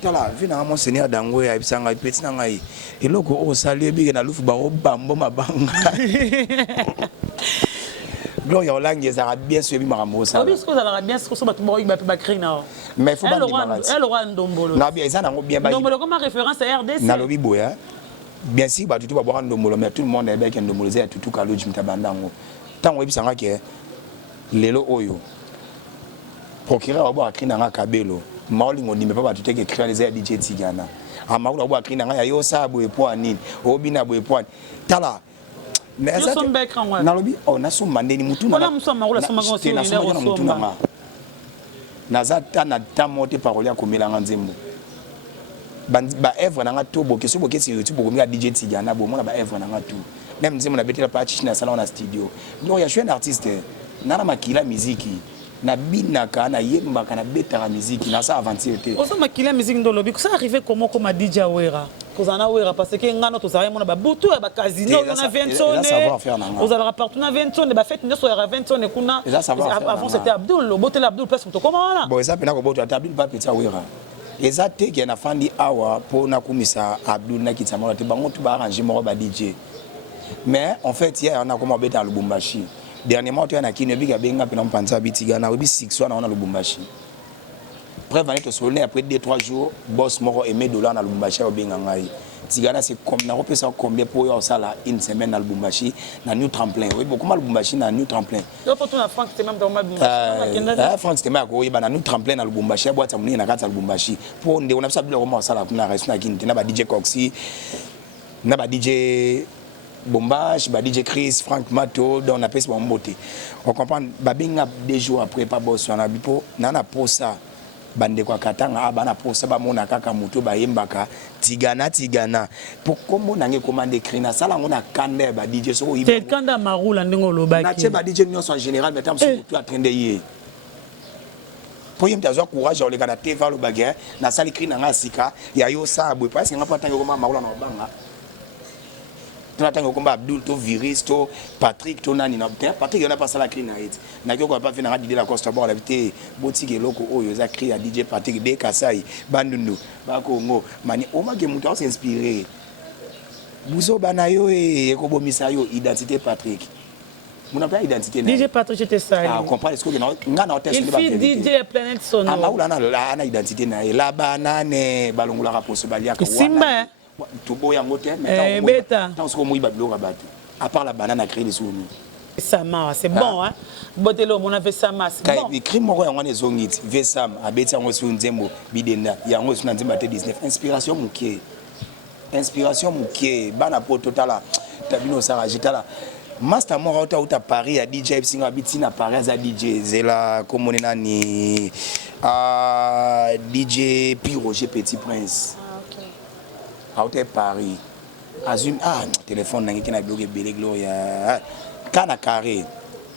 tala vina mon seigneur dango ya bisanga petit na ngai eloko o sali ebike na lufu ba obambo mabanga Gloria Olangi ezara bien suivi makambo ça. Oui, parce que ça va bien ce que ça va ba krina. Mais faut pas elle aura ndombolo. Na bien ça na bien ba. Ndombolo comme référence à RDC. Na lobi boya. Bien sûr ba tutu ba boka ndombolo mais tout le monde est bien ndombolo za tutu kaloji mtabandango. Tango ebisanga ke lelo oyo. Procureur wa boka krina nga kabelo. Maolingo ndime pa ba tutu ke créer les DJ Tigana. Amaula boka krina nga yo sa bo epo nini. Obina bo epo. Tala mais ça nalobi on a son mandeni mutu na nazata na tamote parole ya komelanga nzembo ba œuvre na nga to boke so boke sur YouTube bokomika DJ Tigana bo mona ba œuvre na nga to même nzembo na betela pa chichi na salon na studio donc ya je suis un artiste nana makila muziki na binaka na yembaka na betaka muziki na sa aventure te oso makila muziki ndo lobi ça arrivé comment comme DJ Wera kozana wera parce que ngano to zaya mona ba butu ba casino na 20 tonnes aux alors partout na 20 tonnes ba fête neso ya 20 tonnes kuna avant c'était Abdul lo botel Abdul place to comment là bon ça pena ko boto Abdul pas petit wera ezate ki na fandi awa po na kumisa Abdul na kitsamona te bango to ba arranger mo ba DJ mais en fait hier on a comment beta Lubumbashi dernièrement tu na kine bika benga pena mpanza bitigana obi 6 wana na Lubumbashi après venir te solner après 2-3 jours boss moko aimé dollar na Lubumbashi obenga ngai Tigana c'est comme na repesa combien pour yo sala une semaine na Lubumbashi na new tremplin oui beaucoup mal Lubumbashi na new tremplin donc pour na Frank c'était même dans ma Lubumbashi Frank c'était ma ko yeba na new tremplin na Lubumbashi boîte amuni na kata Lubumbashi pour nde on a ça bilo comment sala kuna reste na kinte na ba DJ Coxy na ba DJ Bombash, ba DJ Chris, Frank Mato, donc on appelle ça mbote. On comprend ba binga 2 jours après pas boss on a bipo nana posa bande kwa katanga bana posa ba mona kaka muto ba yembaka tigana pour comment nange commander krina sala ngona kande ba DJ so yiba c'est kanda marula ndingo lobaki na che ba DJ nyonso en général mais tam so tout attendre yé pour yem tazo courage ole kana teva lo bagay na sali krina nga sika ya yo sa boy parce que nga patanga ko marula na banga tunatanga komba Abdul to Viris to Patrick to nani na Patrick on a passé la cri na hit na ko pas fait na radio la Costa Bord habité botike loko oyo za cri à DJ Patrick de Kasai bandundu ba Congo mani o ma ke mutu a s'inspirer buzo bana yo e ko bomisa yo identité Patrick mon pas identité DJ Patrick j'étais ça ah comprendre ce que nga na test ba DJ Planet Sonore ama ula na identité na la banane balongola raposo baliaka Simba tout beau yango te mais tant ce que moi bablo rabatu à part la banane à créer des souvenirs Sama c'est bon hein botelo mon avait Sama c'est bon écrit moko yango ne zongiti Vesam abeti yango su nzembo bidenda yango su nzemba te 19 inspiration mukie bana po totala tabino sara jitala Master moko uta Paris à DJ Singa bitina Paris à DJ Zela comme nani DJ Puis Roger Petit Prince. Ah OK. Paris. Azum téléphone nangi kina bloqué belé gloria. Kana carré.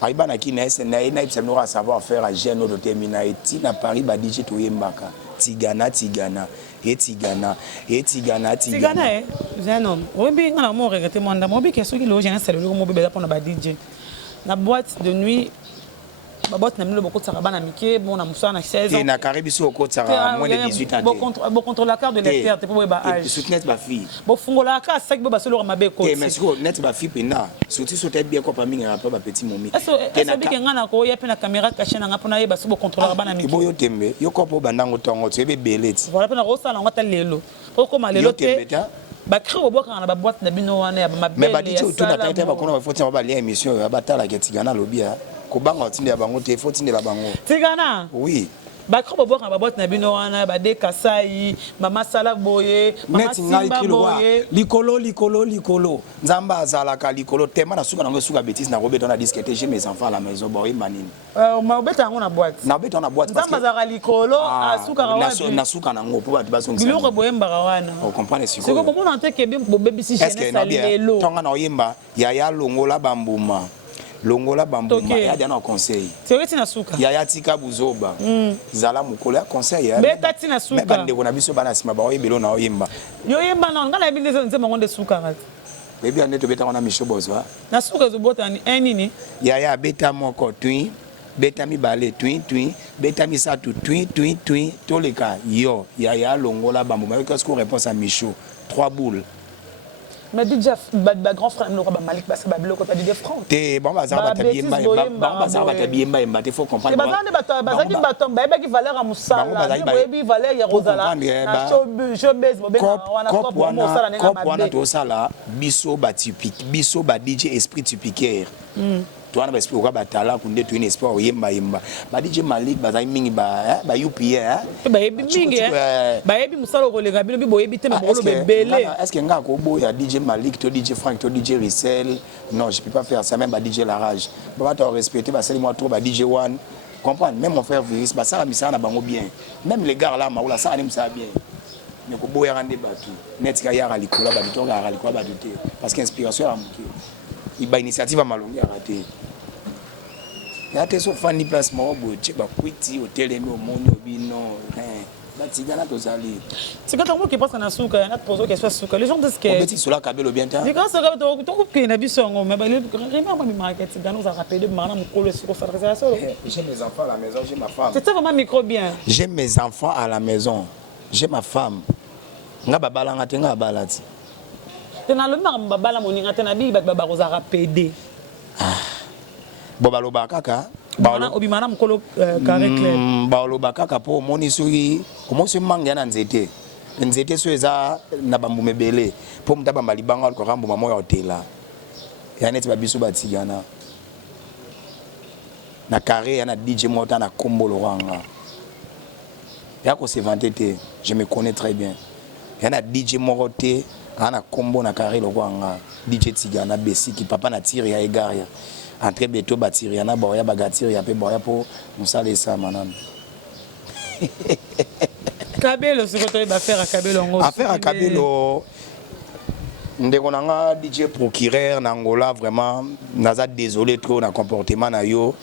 Aiba na kina na ipsa savoir faire à Geno de terminer tina Paris ba DJ to yembaka. Tigana c'est un homme. Oui, bien, on a mon regretté mon dame. Moi, qu'est-ce qu'il loge un seul le mobile pour na DJ. Na boîte de nuit. Ma boîte n'a beaucoup de sarabana miké, bon, on a moussa na 16 ans. Et na Carabiso au côté ça moins de 18 ans. Bon contre la carte de lecteur, t'es pas ba âge. Soutenez ma fille. Bon fungo la carte, c'est que ba solo ma be côté. Mais c'est net ma fille pena. Surtout sur tête bien quoi pas minga pas petit momi. Est-ce que ngana ko ya pena caméra cachée na ngapona ye ba solo contrôleur bana miké. Boyo tembe, yo ko po bandango tongo, tu ebe belete. Voilà pena rosa na ngata lelo. Ko ma lelo te. Ba créer au bois na ba boîte na bino wana ba mabele. Mais ba dit tout na tête ba kona ba faut tiens ba lien émission ba tala ke tigana lobia. Kobanga tinde ya bango te faut tinde la bango. Tigana. Oui. Ba krobo boka ba boîte na bino wana ba de kasai mama sala boye mama simba boye likolo nzamba azalaka likolo tema na suka na suka bêtise na robeta na disquette j'ai mes enfants à la maison boye manini ma obeta ngo na boîte nzamba azaka likolo asuka wana na suka na ngo po ba basong biloko boye mbaka wana on comprend siko siko bomona ante ke bim bo bebisi jeunesse lelo tonga na oyemba ya longola bambuma longola bambuma ya dana conseil c'est na suka ya tika buzoba zala mukolo ya conseil ya beta tina suka mais bande kona biso bana sima ba oyebelo na oyemba yo yemba na ngala binde nze mango de suka rat bebi aneto beta wana mishobozo na suka zo bota ni nini ya beta moko twin beta mi bale twin beta mi sa twin toleka yo ya longola bambuma qu'est-ce qu'on réponse à Michaud 3 boules. Mais DJ ba grand frère no ba Malik parce que ba biloko pas DJ Franck te bon bazar ba tabiemba te faut comprendre bazaki bato ba ki valeur à musala ba valeur ya rozala na showbiz bo bena wana cop wana to sala biso ba typique biso ba DJ esprit typiquaire toi na ba esprit ko ba talent kunde to une esprit oyemba ba DJ Malik bazai mingi ba UPA ba yebi mingi ba yebi musala ko lenga bino bi boyebi te ma bolo bebele est-ce que nga ko boya DJ Malik to DJ Frank to DJ Rissel non je peux pas faire ça même ba DJ La Rage ba ta respecter ba seli moi trop ba DJ One comprendre même mon frère Viris ba ça misana na bango bien même les gars là maoula ça anim ça bien mais ko boya rande batu net ka yara likola ba bitonga yara likola ba duté parce que inspiration a manqué il ba initiative a malongi a raté ya te so fani place mo bo che ba kwiti hotel mi o moni obino batigana to sali c'est quand on qui passe na suka na poser question suka les gens disent que petit cela kabelo bien temps c'est quand ça to ko na bisongo mais ba le vraiment pas market dans nous a rappelé marana mukolo siko faire ça j'ai mes enfants à la maison j'ai ma femme c'est vraiment micro bien j'ai mes enfants à la maison j'ai ma femme nga babala nga tenga balati tena le mar babala moninga tena bi ba roza rapede bobaloba kaka obimana mukolo carré clair baloba kaka po moni soki komosi manga na nzete so eza na bambume belé po mutaba malibanga ko rambo mamo ya hotela ya net ba biso batigana na carré ya na DJ mota na kombolo wanga ya ko se vanter je me connais très bien ya na DJ moroté ana kombo na carré lo wanga DJ Tigana Bessi qui papa na tire ya egaria entre beto batiri na boya bagatiri ya pe boya po musale ça manam Kabelo ce que tu vas faire à Kabelo ngo affaire à Kabelo ndeko nanga DJ procureur na Angola vraiment naza désolé trop na comportement na yo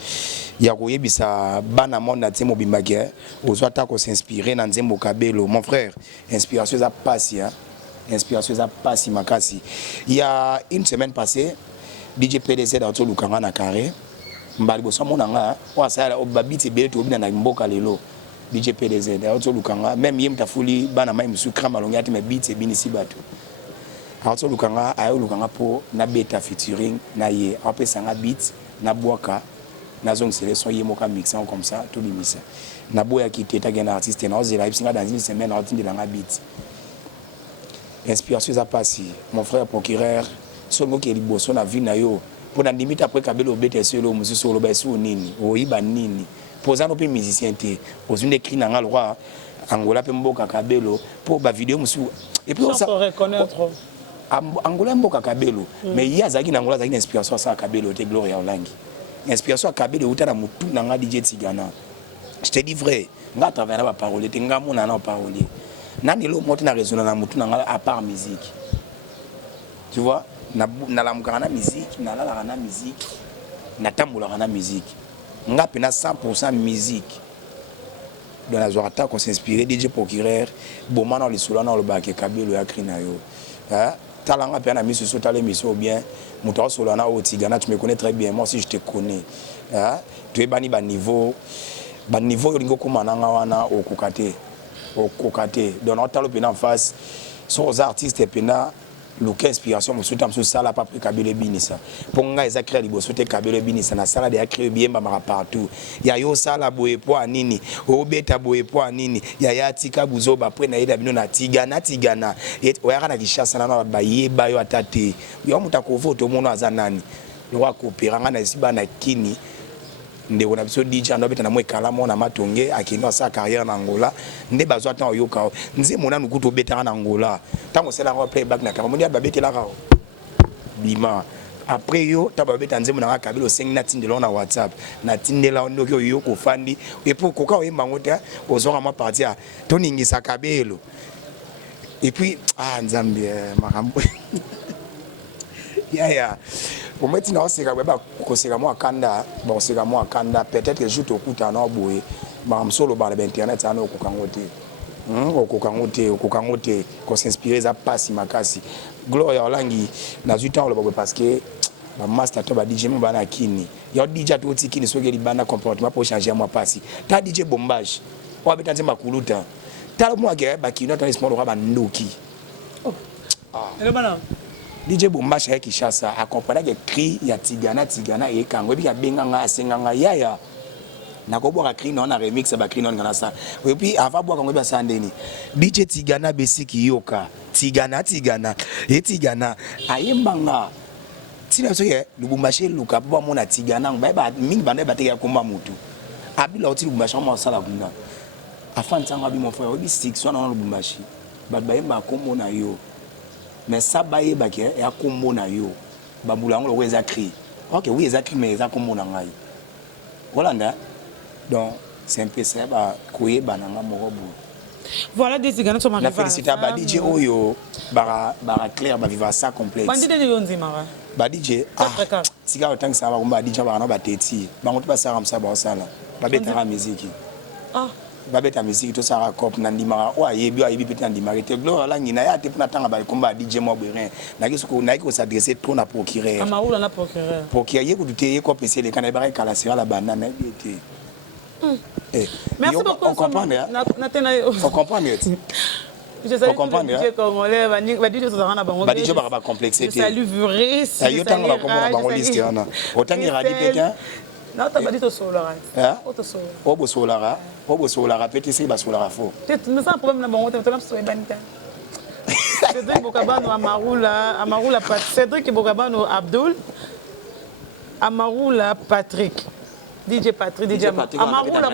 ya koyebisa bana monde na temo bimbake ozwata ko s'inspirer na nzembo Kabelo mon frère inspiration za passi hein inspiration za passi makasi il y a une semaine passée DJ PDC dans Lukanga na carré mbali boso mona nga wa sala obabiti beto obina na mboka lelo DJ PDC dans Lukanga même yem tafuli bana mai musu krama longi ati me beat e binisi bato dans Lukanga ayo Lukanga po na beta featuring na ye apesa nga beat na boaka na zone sélection yemoka mixant comme ça tout limisa na boya ki teta gena artiste na ozela ipsinga dans une semaine na otindi nga beat inspiration za passi mon frère procureur songo ke liboso na vie na yo pour na limite après Kabelo bete solo mususu lo ba su nini oyiba nini posano pe musicien te ozune écrit na ngalo roi Angola pe mboka Kabelo pour ba vidéo musu et puis on ça reconnaître Angola mboka Kabelo mais il y a zaki na Angola zaki inspiration ça Kabelo te Gloria Olangi inspiration Kabelo uta na mutu na nga DJ Tigana je te dis vrai nga travers la parole te nga mona na parole nani lo moti na raisonner na mutu na nga à part musique tu vois na la mukana musique na la musique na tambola na musique nga pena 100% musique dans la Zorata qu'on s'inspirait DJ Procureur bomana le solana le baké Kabelo ya krina yo hein talanga pena mis sur ta l'émission bien muto solana au Tigana tu me connais très bien moi aussi je te connais hein tu es bani ba niveau lingo komananga wana okukate donc on talo pena en face sont artistes pena loka inspiration mo sotam so sala pa Kabelo binisa ponga eza créer liboso te Kabelo binisa na sala de ya créer bien ba partout ya yo sala boye po anini o beta boye po anini ya tika buzoba après na ida bino na tigana et oyaka na kishasa na ba yeba yo atate yo mutako voto mono azanani lo wa kopéranga na siba na kini ndeko na biso DJ ando beta na mwe kala mona matonge akino sa carrière na Angola nde bazwa tan oyoka nze mona nukuto beta na Angola tango sela ko playback na kamoni babetela ka bima après yo taba beta nze mona Kabelo 5 na tindela na WhatsApp na tindela ndoki yo ko fandi et pour koka oyemba ngota ozonga ma partir toningisa Kabelo et puis nzambe makambo ya au moins tu n'as pas conseillé moi kanda bon c'est moi kanda peut-être que je te écoute en aboye ma solo par internet ça no kokangote qu'on s'inspirer ça passe makasi Gloria Olangi na zuta on le parce que ba master to ba DJ mo bana kini yo DJ to tikini so geli bana comportement pour changer moi passe ta DJ bombage o betanze makuluta ta mo ke ba kino ta small ba ndoki ele bana DJ Bombashe ya Kishasa a comprendre que cri ya Tigana et kango bi ya benganga asenganga yaya na ko boka cri na remix ba cri na ngana sa et puis avant boka kango ba sandeni DJ Tigana besiki yoka Tigana et Tigana ayembanga tina so ye Lubumbashi luka bo mona Tigana ba mingi bande ba te ya komba mutu abila oti Lubumbashi mo sala kuna afan tanga bi mon frère obi 6 so na Lubumbashi ba yemba kombo na yo mais ça baye baké et a combo na yo babula ngolo weza cri OK oui eza cri mais eza combo na ngai voilà donc c'est un peu ça ba koye bananga morobo voilà des Tigana sont arrivés na féliciter ba DJ oyo bara clair ba vivre ça complexe bandi de yonzimara ba DJ sika otang ça ba komba DJ ba na ba teti ba ngoto ba sara msa ba osala ba betara musique babeta musique to sara cop na ndimara o ayebi pete na ndimara te Gloria Olangi na ya te pona tanga ba komba DJ mo berin na kiso na ko s'adresser trop na procureur amaoula na procureur ye ko douter ko pese le kana ba kala sera la banana été merci beaucoup on comprend on comprend mieux je salue les Congolais ba DJ Suzana bango ba DJ ba complexité je salue Vuris yo tanga ba komba bango liste yana otangi radi pete non t'as pas dit au solara Obo solara peut-être c'est ba solara faux mais ça problème na bango te na so ebanita Cédric Bokabano Amaroula Cédric Bokabano Abdul Amaroula Patrick DJ Patrick DJ Amaroula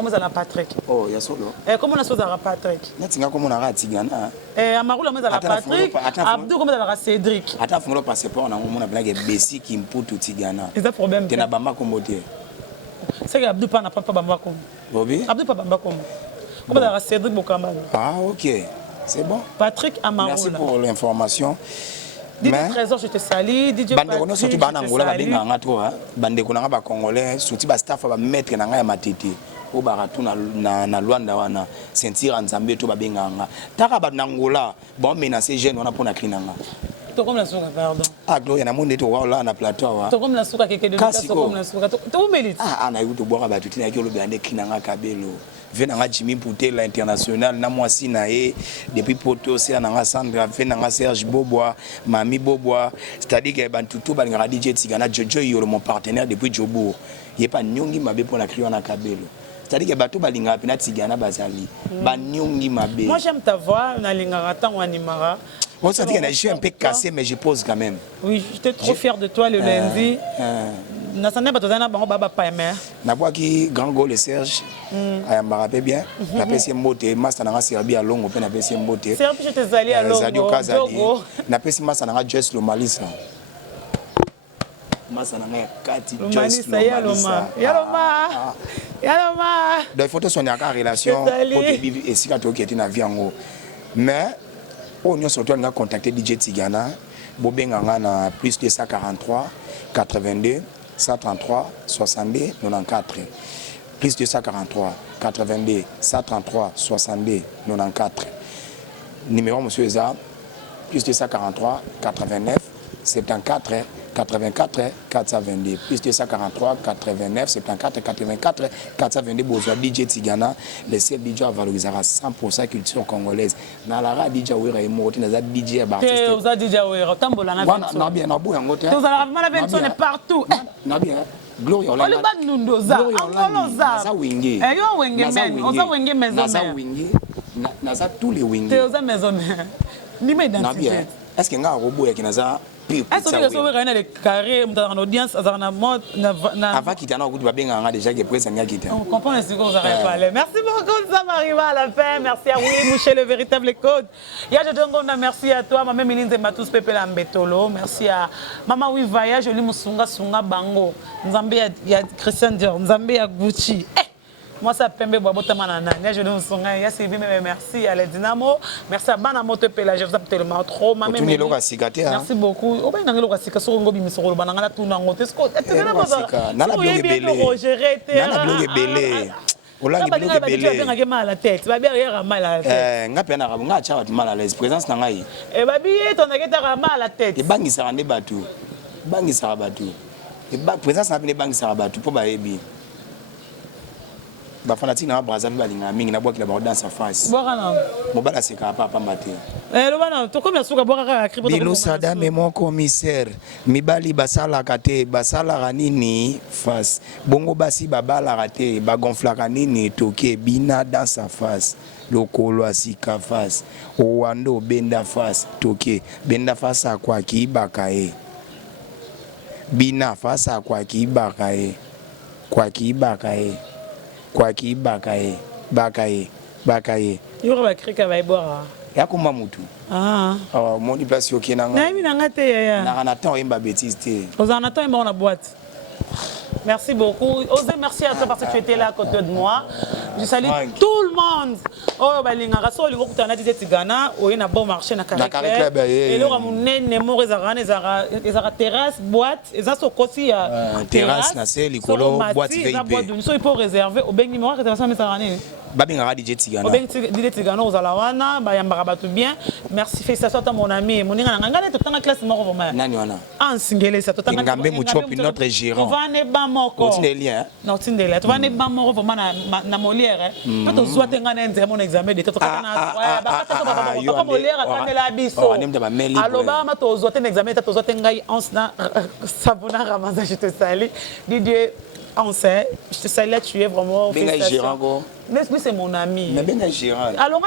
mozala Patrick oh ya solo comment on a chose à Patrick netinga comme on a Tigana Amaroula mozala Patrick Abdul comme on a Cédric ata fungolo passeport na mona blague besi ki mputu Tigana c'est un problème tena bamba kombote c'est que Abdul pas na pas bamba comme Bobby Abdul pas bamba comme on a Cédric Bokabano OK c'est bon Patrick Amaroula merci pour l'information DJ Trésor je te salue DJ Bandeko no surtout bana Angola ba benga nga to bandeko na ba congolais surtout ba staff ba mettre na nga ya matete o ba ratu na Luanda wana sentir nzambe to ba benga nga taka ba na Angola bon menacer jeune wana pona klinanga to comme la souka pardon Gloria na monde to wala na plateau to comme la souka keke de to comme la souka to mélite na yuto boka ba tutina ki lo bande klinanga Kabelo venanga Jimmy Poutela international na mwasi na ye depuis poto c'est na Sandra venanga Serge Bobois Mami Bobois c'est-à-dire que bantutu balingaka DJ Tigana Jojo Yolo mon partenaire depuis Jobour il pas nyongi mabe pour la crier na Kabelo c'est-à-dire que bato balingaka pena Tigana bazali ba nyongi mabe moi j'aime ta voix na lingaka tango animara bon ça dit que je suis un peu cassé mais je pose quand même oui j'étais trop fier de toi le lundi Nasane batozana bango baba paime. Na bois qui grand goal le Serge. Aya me rappelle bien. Na pesi mbote master na Serbie à Longo pe na pesi mbote. Serbie je te zali à Longo. Zadio Kazadi. Na pesi master na Jess lo Malisa. Master na Kati Jess lo Malisa. Yaloma. Donc il faut que son relation pour début et si quand tu es na vie en haut. Mais on a surtout contacté DJ Tigana. Bobenganga na plus de 143 82 133 62 94 plus de 143 82 133 62 94 numéro monsieur Eza plus de 143 89 74 84 422 plus de 143 89 74 84 422 besoin DJ Tigana le seul DJ à valoriser à 100% culture congolaise na la DJ Wera et Moti na DJ Baptiste vous a DJ Wera tambola na Benson na bien na boya ngote vous allez la Benson est partout na bien Gloria Olanda on le ban nundoza angoloza za wingi yo wenge men oza wenge maison na wingi na za tous les wingi te oza maison ni ma identité na bien est-ce que nga robo ya kinaza est-ce que vous avez le carré en audience dans mode avant qu'il t'en a goûté babenga nga déjà que présent nga kita on comprend ce que vous avez parlé merci beaucoup ça m'arrive à la fin merci à oui Mouché le véritable code ya je donne merci à toi maman Milinze Matus Pepe Lambetolo merci à maman Wivaya Jolie Musunga Sunga Bango Nzambe ya Christian Dior Nzambe ya Gucci moi ça pembe boabota manana je nous songa ya Sylvie merci à la Dynamo merci à Bana Moto Pela je vous aime tellement trop maman merci beaucoup au ben ngelo kasika so ngobi misoro bananga la tuna ngote sko na la blogue belé na la blogue belé olangi blogue belé ngake mal à la tête ba bien hier mal à la tête ngape na rabu nga cha mal à l'aise présence na ngai e ba bié ton ngake ta mal à la tête e bangisa rande batu bangisa batu e ba présence na bine bangisa batu po ba ebi ba fanatique na Brazzaville balinga mingi na boki la ba dans sa face bokana mobala seka papa mbate lo bana to comme suka bokaka kribo to bilo sada mais mon commissaire mibali basala kate basala ranini face bongo basi babala kate ba gonfla kanini toke bina dans sa face lokolo asika face owando benda face toke benda face akwa kibakae bina face akwa kibakae kwa kibakae kwa kibakae bakae yoro ba krika ba ibora yakuma mutu moni place yoki na nga na ngate ya na temps yemba bêtise te ozana temps yemba na boîte. Merci beaucoup. Osez, merci à toi parce que tu étais là à côté de moi. Je salue tout le monde. Oh, balinga raso lingo kutana dit Tigana, o ina bon marché na Carré. Et là mon nemo ezara terrasse, boîte, eza sokosi ya terrasse na c'est likolo boîte VIP. Donc il faut réserver au bengi moi réservation mais ça rane. Babinga DJ Tigana. Au bengi DJ Tigana ozala wana, ba yambara batu bien. Merci, félicitations à mon ami. Moninga ngana totanga classe moko vraiment. Nani wana? Ah, singele ça totanga. Ngambe Muchopi notre gérant. Moko. Tindeli non tindeli tu vas ne ba moko vraiment na Molière quand tu zoa tenga na nzema mon examen de toto kana ba kata Molière atandela biso alors ba ma to zoa tenga examen to zoa tenga ons na sabona ramaza je te salue Didier on sait je te salue là tu es vraiment mais c'est mon ami mais bien gérant alors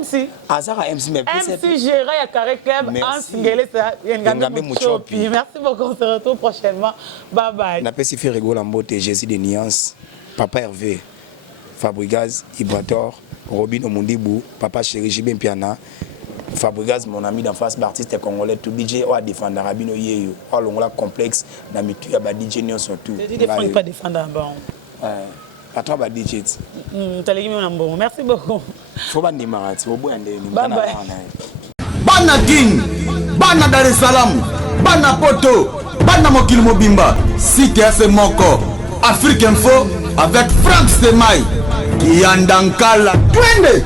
MC azara MC mais MC gérant ya Carré Club en singele ça Ngambe Muchopi merci beaucoup on se retrouve prochainement bye bye na pesi fait rigoler mbote Jésus de Nuance papa Hervé Fabrigaz Ibrator Robin Omundibu papa Chéri Jibin Piana Fabrigaz mon ami d'enfance artiste congolais tout DJ ou à défendre Rabino Yeyo ou longola complexe na mitu ya ba DJ nyo surtout pas défendre bon patron ba DJ merci beaucoup faut ba ndimarati obo yande ni bye bye bana King bana Dar es Salaam bana Poto bana mokili mobimba site FM moko Afrique Info avec Franck Stemai Kiandankala twende